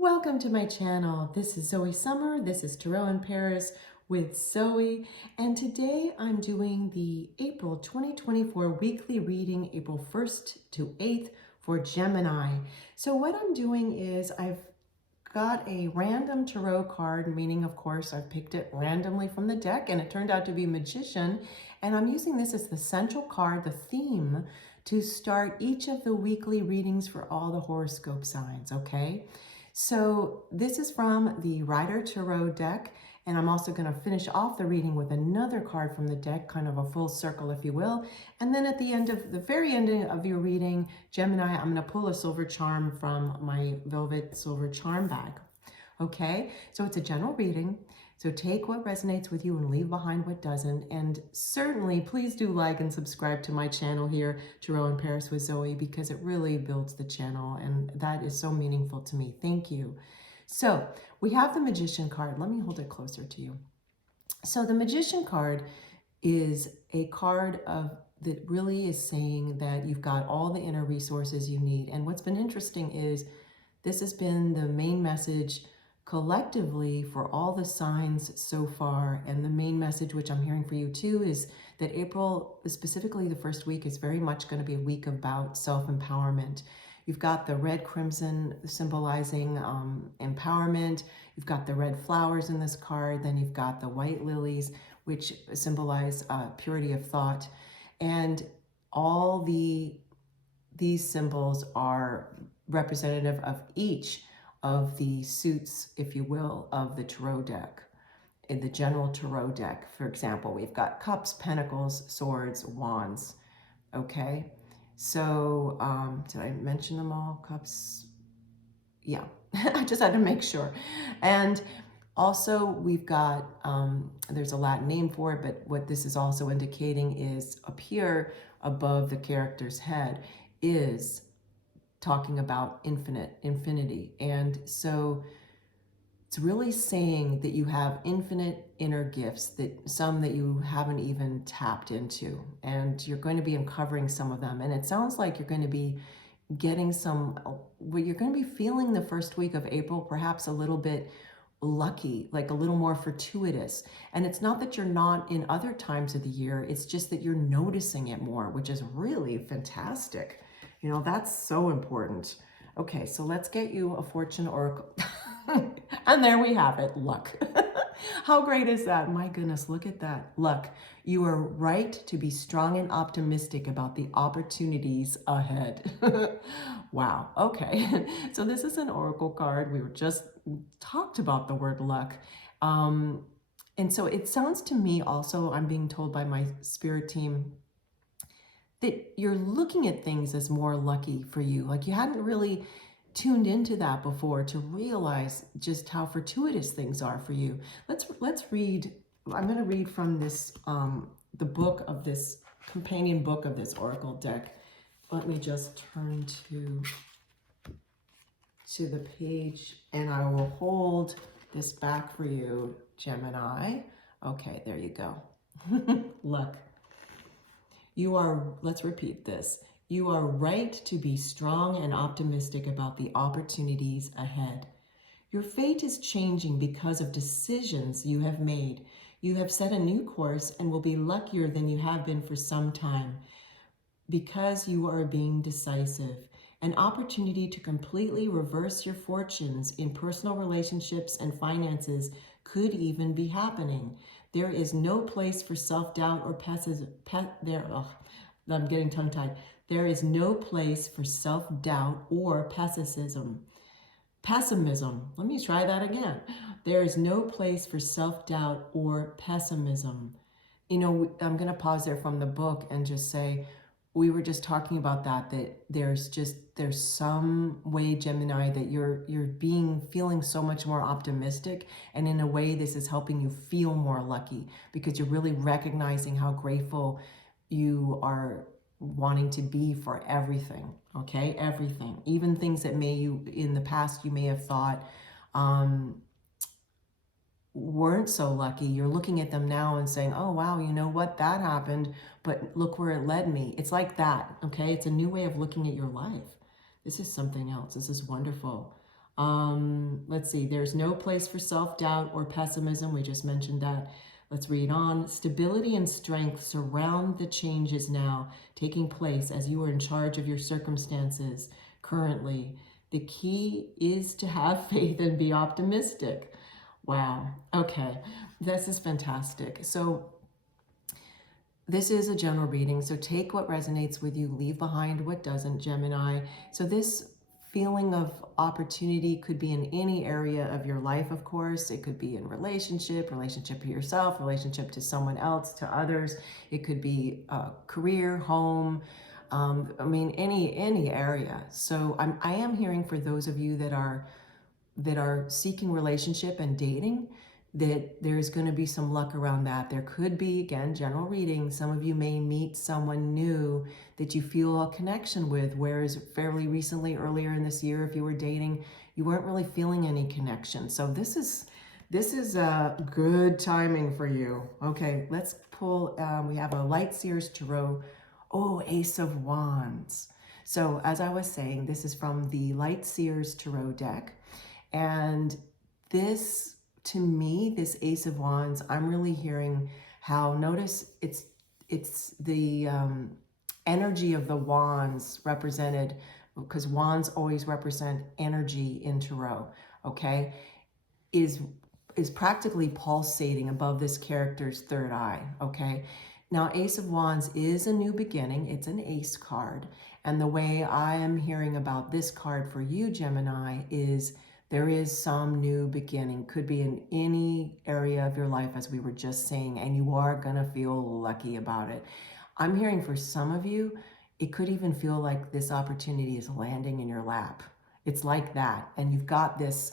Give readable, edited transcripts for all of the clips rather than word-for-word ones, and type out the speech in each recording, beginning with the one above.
Welcome to my channel. This is Zoe Summer. This is Tarot in Paris with Zoe. And today I'm doing the April 2024 weekly reading, April 1st to 8th for Gemini. So what I'm doing is I've got a random tarot card, meaning of course I've picked it randomly from the deck and it turned out to be Magician. And I'm using this as the central card, the theme, to start each of the weekly readings for all the horoscope signs, okay? So this is from the Rider Tarot deck, and I'm also going to finish off the reading with another card from the deck, kind of a full circle, if you will. And then at the end of the very end of your reading, Gemini, I'm going to pull a silver charm from my velvet silver charm bag. Okay, so it's a general reading. So take what resonates with you and leave behind what doesn't. And certainly, please do like and subscribe to my channel here, Tarot in Paris with Zoe, because it really builds the channel. And that is so meaningful to me. Thank you. So we have the Magician card. Let me hold it closer to you. So the Magician card is a card that really is saying that you've got all the inner resources you need. And what's been interesting is this has been the main message collectively for all the signs so far. And the main message, which I'm hearing for you too, is that April, specifically the first week, is very much going to be a week about self-empowerment. You've got the red crimson symbolizing empowerment. You've got the red flowers in this card. Then you've got the white lilies, which symbolize purity of thought. And all these symbols are representative of each of the suits, if you will, of the tarot deck. In the general tarot deck, for example, we've got cups, pentacles, swords, wands. Okay, so did I mention them all? Cups, yeah, I just had to make sure. And also we've got, there's a Latin name for it, but what this is also indicating is up here above the character's head is talking about infinity. And so it's really saying that you have infinite inner gifts, that some that you haven't even tapped into, and you're going to be uncovering some of them. And it sounds like you're going to be getting you're going to be feeling the first week of April, perhaps a little bit lucky, like a little more fortuitous. And it's not that you're not in other times of the year, it's just that you're noticing it more, which is really fantastic. You know, that's so important. Okay, so let's get you a fortune oracle. And there we have it, luck. How great is that? My goodness, look at that. Luck. You are right to be strong and optimistic about the opportunities ahead. Wow, okay. So this is an oracle card. We were just talked about the word luck. And so it sounds to me also, I'm being told by my spirit team, that you're looking at things as more lucky for you. Like you hadn't really tuned into that before to realize just how fortuitous things are for you. Let's read. I'm going to read from this, the book of this companion book of this oracle deck. Let me just turn to the page and I will hold this back for you, Gemini. Okay, there you go. Luck. Let's repeat this. You are right to be strong and optimistic about the opportunities ahead. Your fate is changing because of decisions you have made. You have set a new course and will be luckier than you have been for some time because you are being decisive. An opportunity to completely reverse your fortunes in personal relationships and finances could even be happening. There is no place for self-doubt or I'm getting tongue-tied. There is no place for self-doubt or pessimism. Let me try that again. There is no place for self-doubt or pessimism. You know, I'm going to pause there from the book and just say, we were just talking about that there's some way, Gemini, that you're feeling so much more optimistic, and in a way this is helping you feel more lucky because you're really recognizing how grateful you are wanting to be for everything. Okay, everything, even things that in the past you may have thought weren't so lucky. You're looking at them now and saying, oh wow, you know what, that happened, but look where it led me. It's like that. Okay, it's a new way of looking at your life. This is something else. This is wonderful. Let's see, there's no place for self-doubt or pessimism. We just mentioned that. Let's read on. Stability and strength surround the changes now taking place as you are in charge of your circumstances currently. The key is to have faith and be optimistic. Wow. Okay. This is fantastic. So this is a general reading, so take what resonates with you, leave behind what doesn't, Gemini. So this feeling of opportunity could be in any area of your life, of course. It could be in relationship to yourself, relationship to someone else, to others. It could be career, home, I mean, any area. So I am hearing for those of you that are seeking relationship and dating, that there's going to be some luck around that. There could be, again, general reading, some of you may meet someone new that you feel a connection with, whereas fairly recently, earlier in this year, if you were dating, you weren't really feeling any connection. So this is good timing for you. Okay, let's pull, we have a Light Seers Tarot. Oh, Ace of Wands. So as I was saying, this is from the Light Seers Tarot deck. And this, to me, this Ace of Wands, I'm really hearing how, notice it's the energy of the wands represented, because wands always represent energy in tarot, okay, is practically pulsating above this character's third eye, okay? Now, Ace of Wands is a new beginning. It's an ace card. And the way I am hearing about this card for you, Gemini, is there is some new beginning. Could be in any area of your life, as we were just saying, and you are going to feel lucky about it. I'm hearing for some of you, it could even feel like this opportunity is landing in your lap. It's like that. And you've got this,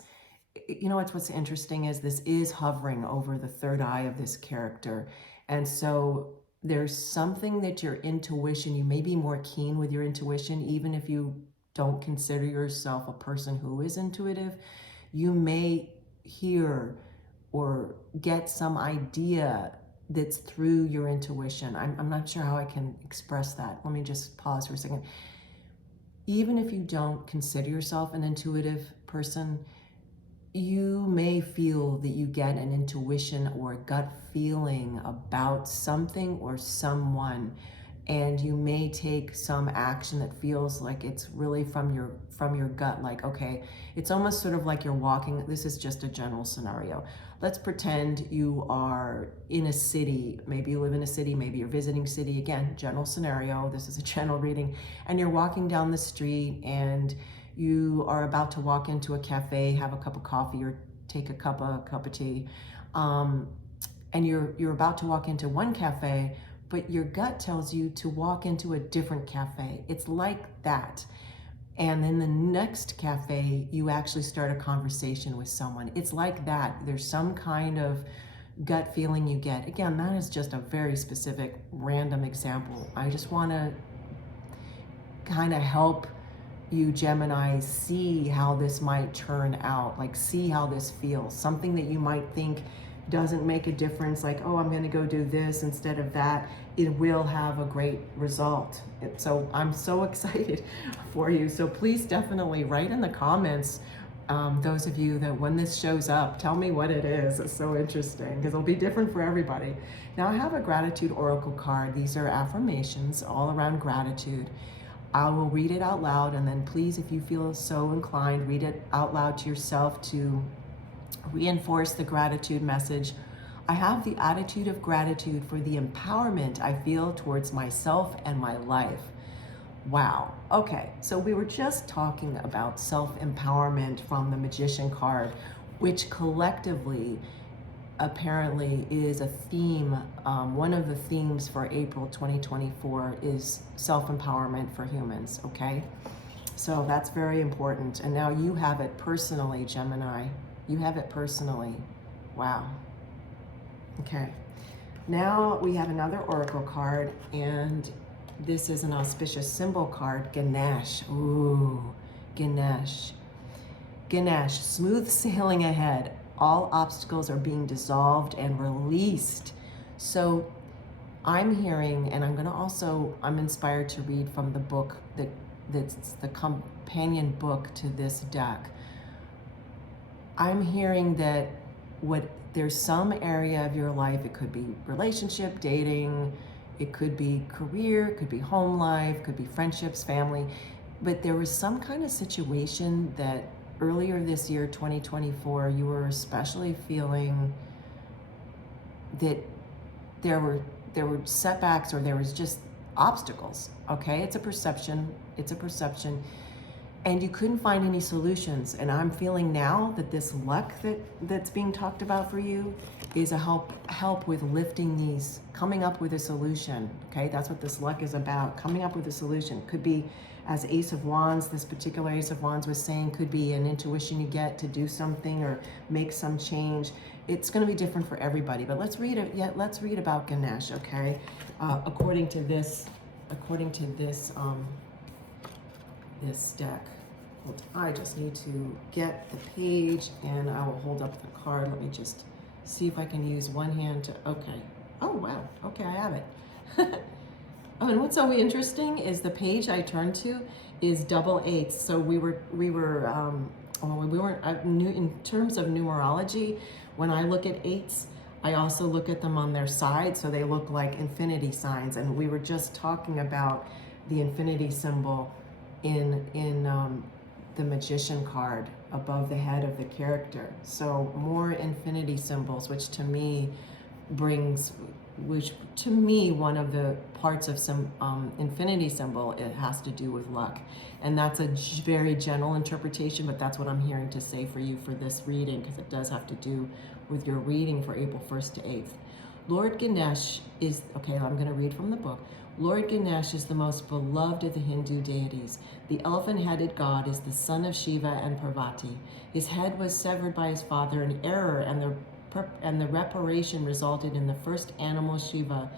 you know, what's interesting is this is hovering over the third eye of this character. And so there's something that your intuition, you may be more keen with your intuition, even if you don't consider yourself a person who is intuitive. You may hear or get some idea that's through your intuition. I'm not sure how I can express that. Let me just pause for a second. Even if you don't consider yourself an intuitive person, you may feel that you get an intuition or a gut feeling about something or someone, and you may take some action that feels like it's really from your gut. Like, okay, it's almost sort of like you're walking. This is just a general scenario. Let's pretend you are in a city. Maybe you live in a city, maybe you're visiting city. Again, general scenario. This is a general reading. And you're walking down the street and you are about to walk into a cafe, have a cup of coffee or take a cup of tea. And you're about to walk into one cafe, but your gut tells you to walk into a different cafe. It's like that. And in the next cafe, you actually start a conversation with someone. It's like that. There's some kind of gut feeling you get. Again, that is just a very specific, random example. I just want to kind of help you, Gemini, see how this might turn out. Like, see how this feels. Something that you might think doesn't make a difference, like, oh, I'm going to go do this instead of that, it will have a great result. So I'm so excited for you. So please definitely write in the comments, those of you that when this shows up, tell me what it is. It's so interesting because it'll be different for everybody. Now I have a gratitude oracle card. These are affirmations all around gratitude. I will read it out loud, and then please, if you feel so inclined, read it out loud to yourself to reinforce the gratitude message. I have the attitude of gratitude for the empowerment I feel towards myself and my life. Wow. Okay, so we were just talking about self-empowerment from the Magician card, which collectively apparently is a theme. One of the themes for April 2024 is self-empowerment for humans, okay? So that's very important. And now you have it personally, Gemini. You have it personally. Wow. Okay. Now we have another oracle card, and this is an auspicious symbol card, Ganesh. Ooh, Ganesh. Ganesh, smooth sailing ahead. All obstacles are being dissolved and released. So I'm hearing, and I'm inspired to read from the book that's the companion book to this deck. I'm hearing that there's some area of your life, it could be relationship, dating, it could be career, it could be home life, could be friendships, family, but there was some kind of situation that earlier this year, 2024, you were especially feeling that there were setbacks, or there was just obstacles. Okay, it's a perception. It's a perception. And you couldn't find any solutions. And I'm feeling now that this luck that's being talked about for you is a help with lifting these, coming up with a solution. Okay, that's what this luck is about, coming up with a solution. Could be, as Ace of Wands, this particular Ace of Wands was saying, could be an intuition you get to do something or make some change. It's going to be different for everybody. But let's read it. Yeah, let's read about Ganesh. Okay, according to this this deck. I just need to get the page, and I will hold up the card. Let me just see if I can use one hand to, okay. Oh, wow. Okay, I have it. Oh, and what's so interesting is the page I turned to is double eights. So we weren't in terms of numerology. When I look at eights, I also look at them on their side, so they look like infinity signs. And we were just talking about the infinity symbol in the Magician card above the head of the character. So more infinity symbols, which to me one of the parts of some infinity symbol, it has to do with luck. And that's a very general interpretation, but that's what I'm hearing to say for you for this reading, because it does have to do with your reading for April 1st to 8th. Lord Ganesh is, okay, I'm going to read from the book. Lord Ganesh is the most beloved of the Hindu deities. The elephant-headed god is the son of Shiva and Parvati. His head was severed by his father in error, and the reparation resulted in the first animal Shiva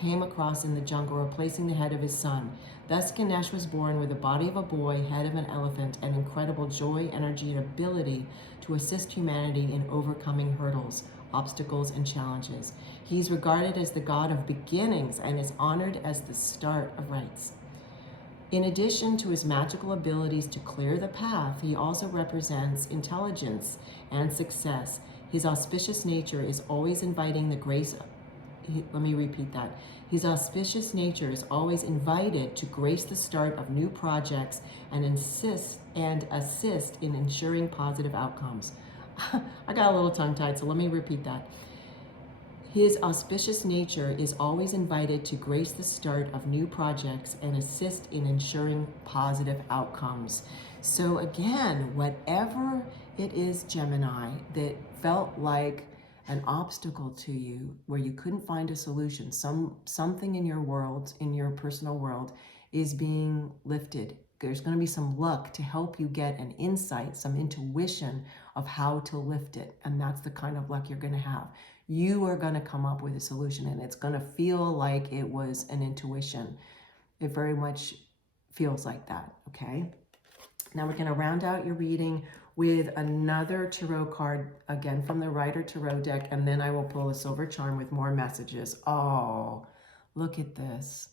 came across in the jungle, replacing the head of his son. Thus Ganesh was born with the body of a boy, head of an elephant, and incredible joy, energy, and ability to assist humanity in overcoming hurdles, obstacles, and challenges. He is regarded as the god of beginnings and is honored as the start of rites. In addition to his magical abilities to clear the path, he also represents intelligence and success. His auspicious nature is always inviting the grace. Let me repeat that. His auspicious nature is always invited to grace the start of new projects and assist in ensuring positive outcomes. I got a little tongue-tied, so let me repeat that. His auspicious nature is always invited to grace the start of new projects and assist in ensuring positive outcomes. So again, whatever it is, Gemini, that felt like an obstacle to you, where you couldn't find a solution, something in your world, in your personal world, is being lifted. There's going to be some luck to help you get an insight, some intuition of how to lift it. And that's the kind of luck you're going to have. You are going to come up with a solution, and it's going to feel like it was an intuition. It very much feels like that, okay? Now we're going to round out your reading with another tarot card, again from the Rider Tarot deck, and then I will pull a silver charm with more messages. Oh, look at this.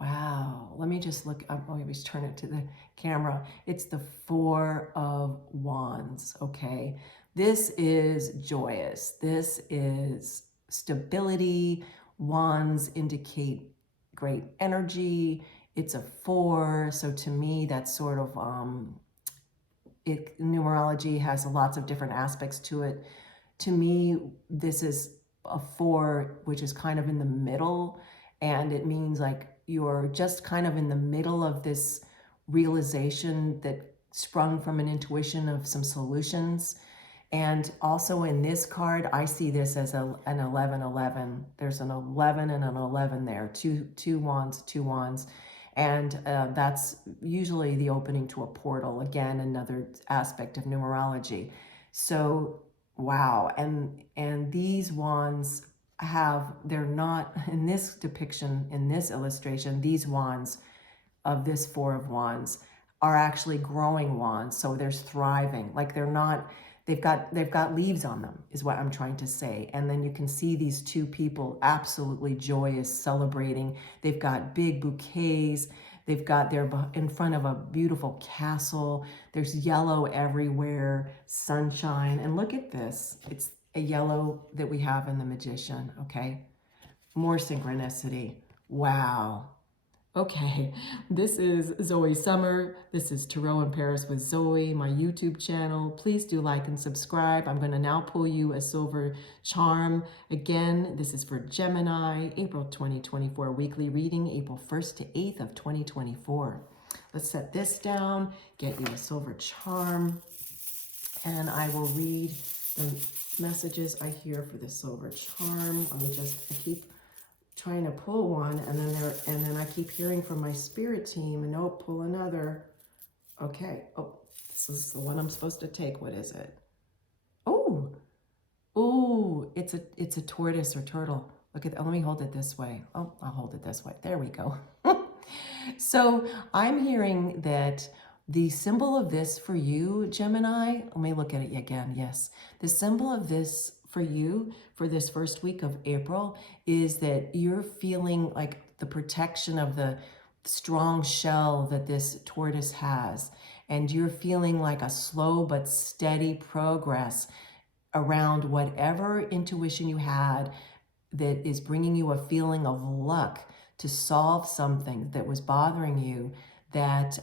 Wow, let me just look, I'll always turn it to the camera. It's the Four of Wands, okay? This is joyous. This is stability. Wands indicate great energy. It's a 4, so to me that's sort of, numerology has lots of different aspects to it. To me, this is a 4, which is kind of in the middle, and it means like you're just kind of in the middle of this realization that sprung from an intuition of some solutions. And also in this card, I see this as an 11-11. There's an 11 and an 11 there, two wands. And that's usually the opening to a portal. Again, another aspect of numerology. So, wow. And these wands they're not, in this depiction, in this illustration, these wands of this Four of Wands are actually growing wands. So there's thriving, like they're not, they've got leaves on them, is what I'm trying to say. And then you can see these two people absolutely joyous, celebrating. They've got big bouquets. They're in front of a beautiful castle. There's yellow everywhere, sunshine. And look at this. It's a yellow that we have in the Magician, okay? More synchronicity. Wow. Okay, this is Zoe Summer. This is Tarot in Paris with Zoe, my YouTube channel. Please do like and subscribe. I'm going to now pull you a silver charm. Again, this is for Gemini, April 2024 weekly reading, April 1st to 8th of 2024. Let's set this down, get you a silver charm, and I will read the messages I hear for the silver charm. I keep trying to pull one, and then I keep hearing from my spirit team, and nope, pull another. Okay. Oh, this is the one I'm supposed to take. What is it? Oh, it's a tortoise or turtle. Look at that. Let me hold it this way. Oh, I'll hold it this way. There we go. So I'm hearing that the symbol of this for you, Gemini, let me look at it again. Yes. The symbol of this for you for this first week of April is that you're feeling like the protection of the strong shell that this tortoise has. And you're feeling like a slow but steady progress around whatever intuition you had that is bringing you a feeling of luck to solve something that was bothering you, that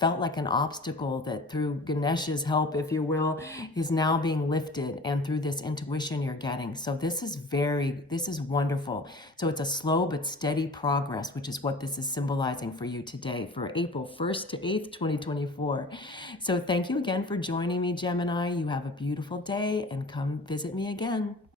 felt like an obstacle that through Ganesha's help, if you will, is now being lifted, and through this intuition you're getting. So this is wonderful. So it's a slow but steady progress, which is what this is symbolizing for you today for April 1st to 8th, 2024. So thank you again for joining me, Gemini. You have a beautiful day, and come visit me again.